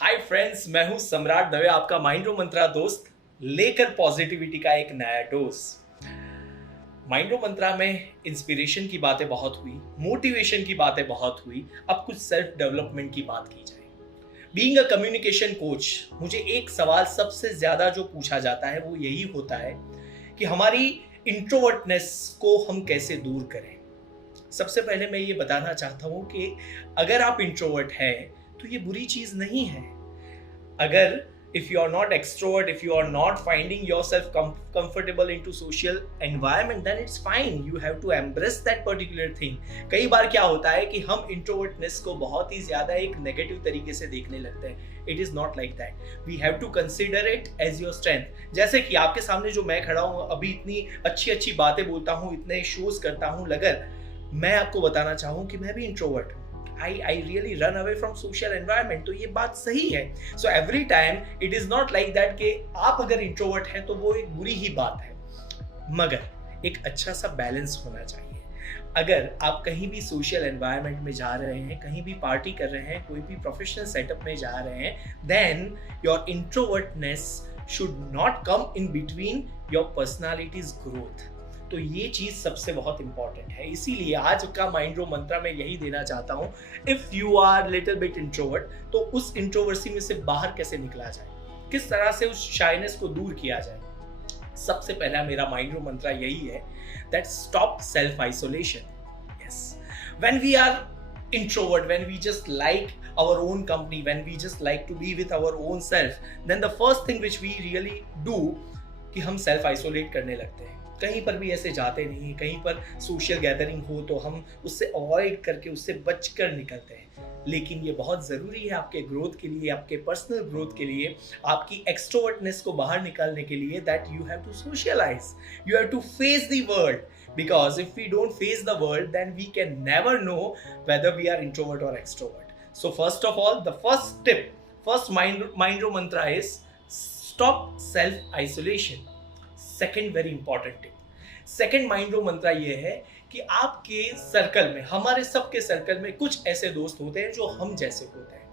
Hi friends, मैं हूं सम्राट दवे, आपका माइंड्रो मंत्रा दोस्त, लेकर पॉजिटिविटी का एक नया डोज। माइंड्रो मंत्रा में इंस्पिरेशन की बातें बहुत हुई, मोटिवेशन की बातें बहुत हुई। अब कुछ सेल्फ डेवलपमेंट की बात की जाए। बीइंग अ कम्युनिकेशन कोच, मुझे एक सवाल सबसे ज्यादा जो पूछा जाता है वो यही होता है कि हमारी इंट्रोवर्टनेस को हम कैसे दूर करें। सबसे पहले मैं ये बताना चाहता हूं कि अगर आप इंट्रोवर्ट हैं तो ये बुरी चीज नहीं है। अगर if you are not extrovert, if you are not finding yourself comfortable into social environment, then it's fine, you have to embrace that particular thing. कई बार क्या होता है कि हम इंट्रोवर्टनेस को बहुत ही ज्यादा एक नेगेटिव तरीके से देखने लगते हैं। It is not like that, we have to consider it as your strength. जैसे कि आपके सामने जो मैं खड़ा हूँ अभी, इतनी अच्छी अच्छी बातें बोलता हूँ, इतने शोज करता हूँ, अगर मैं आपको बताना चाहूँ कि मैं भी इंट्रोवर्ट हूँ, I really run away from social environment, तो ये बात सही है। So every time it is not like that कि आप अगर इंट्रोवर्ट हैं तो वो एक बुरी ही बात है, मगर एक अच्छा सा बैलेंस होना चाहिए। अगर आप कहीं भी सोशल एनवायरनमेंट में जा रहे हैं, कहीं भी पार्टी कर रहे हैं, कोई भी प्रोफेशनल सेटअप में जा रहे हैं, then your introvertness should not come in between your personality's growth. तो ये चीज सबसे बहुत इंपॉर्टेंट है। इसीलिए आज का माइंड्रो मंत्रा में यही देना चाहता हूं, if you are little bit introvert, तो उस इंट्रोवर्सी में से बाहर कैसे निकला जाए, किस तरह से उस शाइनेस को दूर किया जाए। सबसे पहला मेरा माइंड्रो मंत्रा यही है, that stop self isolation. Yes, when we are introvert, when we just like our own company, when we just like to be with our own self, then the first thing which we really do कि हम self isolate करने लगते हैं। कहीं पर भी ऐसे जाते नहीं, कहीं पर सोशल गैदरिंग हो तो हम उससे अवॉइड करके, उससे बचकर निकलते हैं। लेकिन ये बहुत ज़रूरी है आपके ग्रोथ के लिए, आपके पर्सनल ग्रोथ के लिए, आपकी एक्सट्रोवर्टनेस को बाहर निकालने के लिए, that you have to socialize, you have to face the world. Because if we don't face the world, then we can never know whether we are introvert or extrovert. So first of all, the first tip, first mindro mantra is stop self isolation. Second very important tip, second mindro mantra ये है कि आपके circle में, हमारे सबके circle में कुछ ऐसे दोस्त होते हैं जो हम जैसे होते हैं,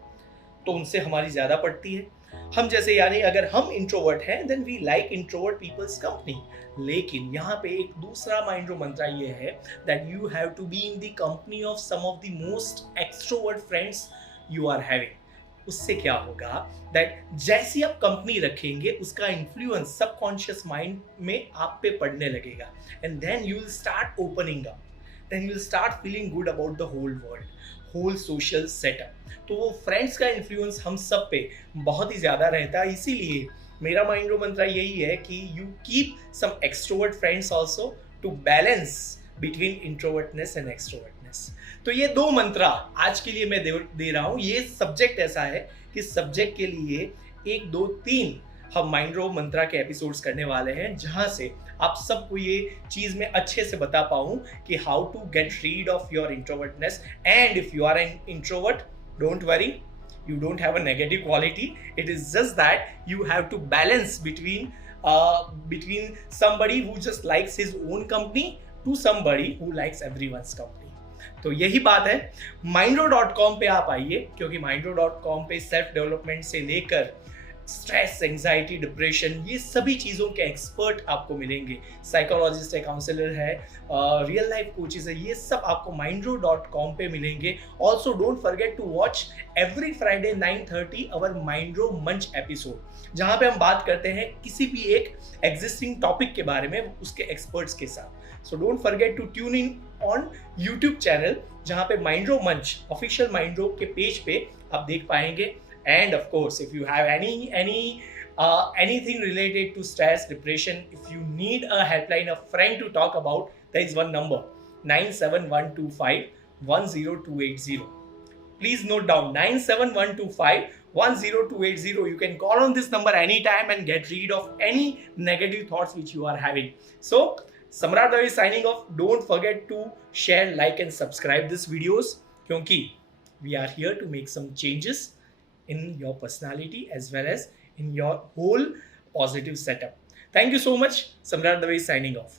तो उनसे हमारी ज्यादा पड़ती है। हम जैसे, यानी अगर हम इंट्रोवर्ट हैं then we like introvert people's company. लेकिन यहाँ पे एक दूसरा माइंड्रो मंत्रा ये है that you have to be in the company of some of the most extrovert friends you are having. उससे क्या होगा दैट जैसी आप कंपनी रखेंगे उसका इन्फ्लुएंस सबकॉन्शियस माइंड में आप पे पड़ने लगेगा, and then you will start opening up, then you will start feeling good about the whole world, whole social setup। तो वो फ्रेंड्स का इन्फ्लुएंस हम सब पे बहुत ही ज़्यादा रहता है। इसीलिए मेरा माइंड्रो मंत्रा यही है कि you keep some extrovert friends also to balance between introvertness and extrovertness. तो ये दो मंत्रा आज के लिए मैं दे रहा हूँ। ये सब्जेक्ट ऐसा है कि सब्जेक्ट के लिए 1, 2, 3 हम माइंड्रो मंत्रा के एपिसोड्स करने वाले हैं, जहां से आप सबको ये चीज में अच्छे से बता पाऊं कि how to get rid of your introvertness. And if you are an introvert, don't worry, you don't have a negative quality, it is just that you have to balance between somebody who just likes his own company to somebody who likes everyone's company। तो यही बात है। mindro.com पे आप आइए, क्योंकि mindro.com पे self development से लेकर स्ट्रेस, एंजाइटी, डिप्रेशन, ये सभी चीज़ों के एक्सपर्ट आपको मिलेंगे। साइकोलॉजिस्ट है, काउंसलर है, रियल लाइफ कोचेस है, ये सब आपको mindro.com पे मिलेंगे। Also don't forget to watch every Friday 9:30 our Mindro Manch episode, जहाँ पे हम बात करते हैं किसी भी एक एग्जिस्टिंग टॉपिक के बारे में उसके एक्सपर्ट्स के साथ। So don't forget to tune in on YouTube channel, जहाँ पे माइंड्रो मंच ऑफिशियल माइंड्रो के पेज पे आप देख पाएंगे। And of course, if you have anything related to stress, depression, if you need a helpline, a friend to talk about, there is one number, 97125 10280. Please note down 97125 10280. You can call on this number anytime and get rid of any negative thoughts which you are having. So Samrat Dave is signing off. Don't forget to share, like and subscribe these videos, क्योंकि we are here to make some changes in your personality as well as in your whole positive setup. Thank you so much. Samrat Dave is signing off.